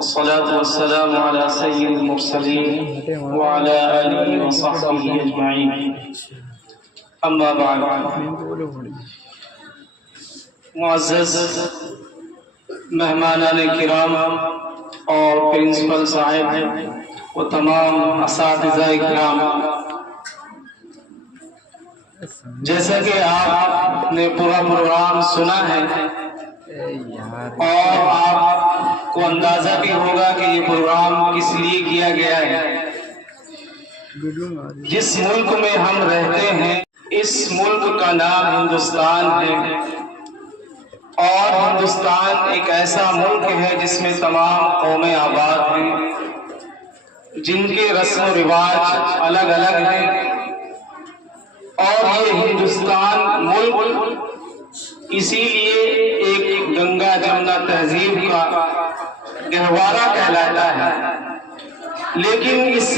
والصلاة والسلام على سيد المرسلين وعلى آله وصحبه أجمعين أما بعد. معزز مہمانان کرام اور پرنسپل صاحب و تمام اساتذہ کرام، جیسا کہ آپ نے پورا پروگرام سنا ہے اور آپ کو اندازہ بھی ہوگا کہ یہ پروگرام کس لیے کیا گیا ہے. جس ملک میں ہم رہتے ہیں اس ملک کا نام ہندوستان ہے، اور ہندوستان ایک ایسا ملک ہے جس میں تمام قومیں آباد ہیں، جن کے رسم و رواج الگ الگ ہیں. اور یہ ہندوستان ملک اسی لیے ایک گنگا جمنا تہذیب کا گہوارہ کہلاتا ہے. لیکن اس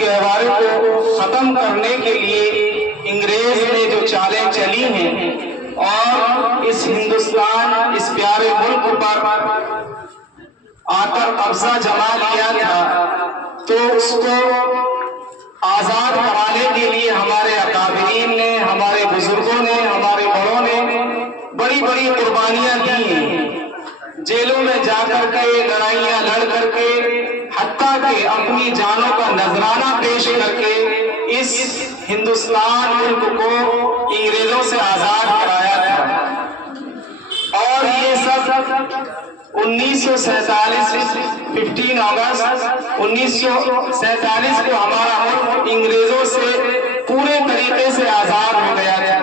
گہوارے کو ختم کرنے کے لیے انگریز نے جو چالیں چلی ہیں اور اس ہندوستان، اس پیارے ملک پر آ کر قبضہ جما لیا تھا، تو اس کو آزاد کرانے کے لیے ہمارے اکابرین نے، ہمارے بزرگوں نے، ہمارے بڑوں نے بڑی بڑی قربانیاں دی ہیں. جیلوں میں جا کر کے، لڑائیاں لڑ کر کے، حتیٰ کہ اپنی جانوں کا نذرانہ پیش کر کے اس ہندوستان ملک کو انگریزوں سے آزاد کرایا تھا. اور یہ سب 1947 15 اگست 1947 کو ہمارا ملک انگریزوں سے پورے طریقے سے آزاد ہو گیا تھا.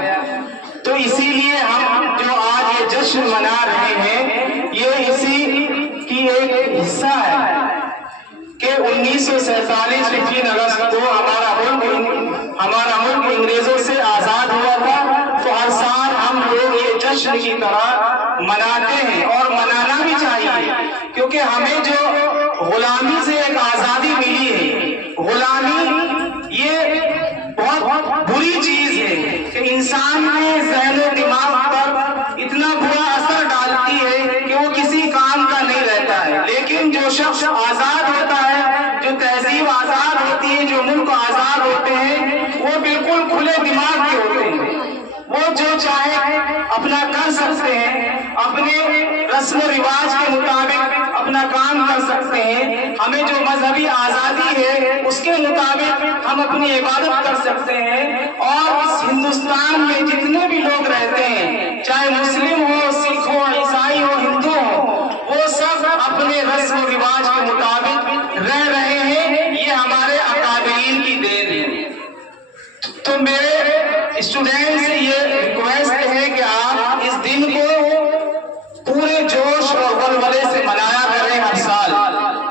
تو اسی لیے ہم جو آج یہ جشن منا رہے ہیں، یہ اسی کی ایک حصہ ہے کہ 1947 15 اگست کو ہمارا ملک انگریزوں سے آزاد ہوا تھا. تو ہر سال ہم لوگ یہ جشن کی طرح مناتے ہیں، اور منانا بھی چاہیے، کیونکہ ہمیں جو غلامی سے ایک آزادی ملی ہے، غلامی یہ بہت بری چیز ہے کہ انسان کے ذہن و دماغ پر اتنا برا اثر ڈالتی ہے کہ وہ کسی کام کا نہیں رہتا ہے. لیکن جو شخص آزاد ہوتا ہے، جو تہذیب آزاد ہوتی ہے، جو ملک آزاد ہوتے ہیں، وہ بالکل کھلے دماغ کے ہوتے ہیں. وہ جو چاہے اپنا کر سکتے ہیں، اپنے رسم و رواج کے مطابق اپنا کام کر سکتے ہیں. ہمیں جو مذہبی آزادی ہے اس کے مطابق ہم اپنی عبادت کر سکتے ہیں. اور اس ہندوستان میں جتنے بھی لوگ رہتے ہیں، چاہے مسلم ہو، سکھ ہو، عیسائی ہو، ہندو ہو، وہ سب اپنے رسم و رواج کے مطابق رہ رہے ہیں. یہ ہمارے اکابرین کی دین ہے. تو میرے اسٹوڈنٹ سے یہ ریکویسٹ ہے کہ آپ اس دن کو پورے جوش اور ولولے سے منایا کریں ہر سال،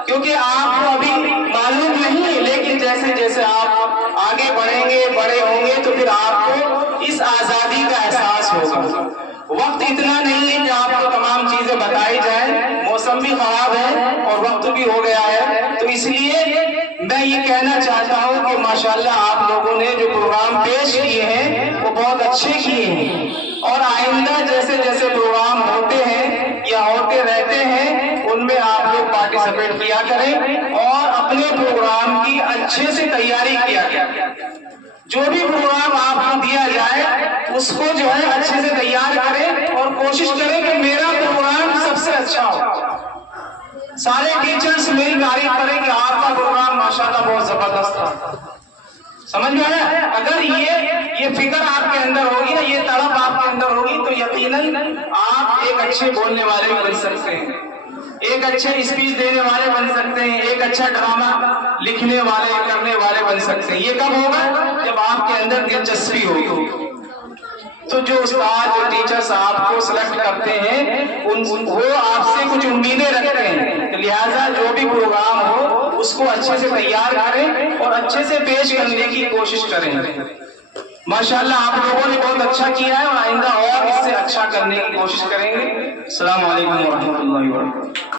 کیونکہ آپ کو ابھی معلوم نہیں ہے، لیکن جیسے جیسے آپ آگے بڑھیں گے، بڑے ہوں گے، تو پھر آپ کو اس آزادی کا احساس ہوگا. وقت اتنا نہیں ہے کہ آپ کو تمام چیزیں بتائی جائیں، موسم بھی خراب ہے اور وقت بھی ہو گیا ہے. تو اس لیے میں یہ کہنا چاہتا ہوں کہ ماشاءاللہ آپ لوگوں نے جو پروگرام پیش کیے ہیں وہ بہت اچھے کیے ہیں، اور آئندہ جیسے جیسے پروگرام ہوتے ہیں یا ہوتے رہتے ہیں ان میں آپ لوگ پارٹیسپیٹ کیا کریں اور اپنے پروگرام کی اچھے سے تیاری کیا کریں. جو بھی پروگرام آپ کو دیا جائے اس کو جو ہے اچھے سے تیار کریں اور کوشش کریں کہ میرا پروگرام سب سے اچھا ہو. سارے ٹیچرز میری تعریف کریں کہ آپ کا پروگرام ماشاءاللہ بہت زبردست تھا. سمجھ میں آیا؟ اگر یہ فکر آپ کے اندر ہوگی نا، یہ طلب آپ کے اندر ہوگی، تو یقیناً آپ ایک اچھے بولنے والے بھی بن سکتے ہیں، ایک اچھے اسپیچ دینے والے بن سکتے ہیں، ایک اچھا ڈرامہ لکھنے والے، کرنے والے بن سکتے ہیں. یہ کب ہوگا؟ جب آپ کے اندر دلچسپی ہوگی. تو جو استاد، جو ٹیچرز آپ کو سلیکٹ کرتے ہیں وہ آپ سے کچھ امیدیں رکھتے ہیں، لہٰذا جو بھی پروگرام ہو اس کو اچھے سے تیار کریں اور اچھے سے پیش کرنے کی کوشش کریں. ماشاءاللہ آپ لوگوں نے بہت اچھا کیا ہے، اور آئندہ اور اس سے اچھا کرنے کی کوشش کریں گے. السلام علیکم ورحمۃ اللہ وبرکاتہ.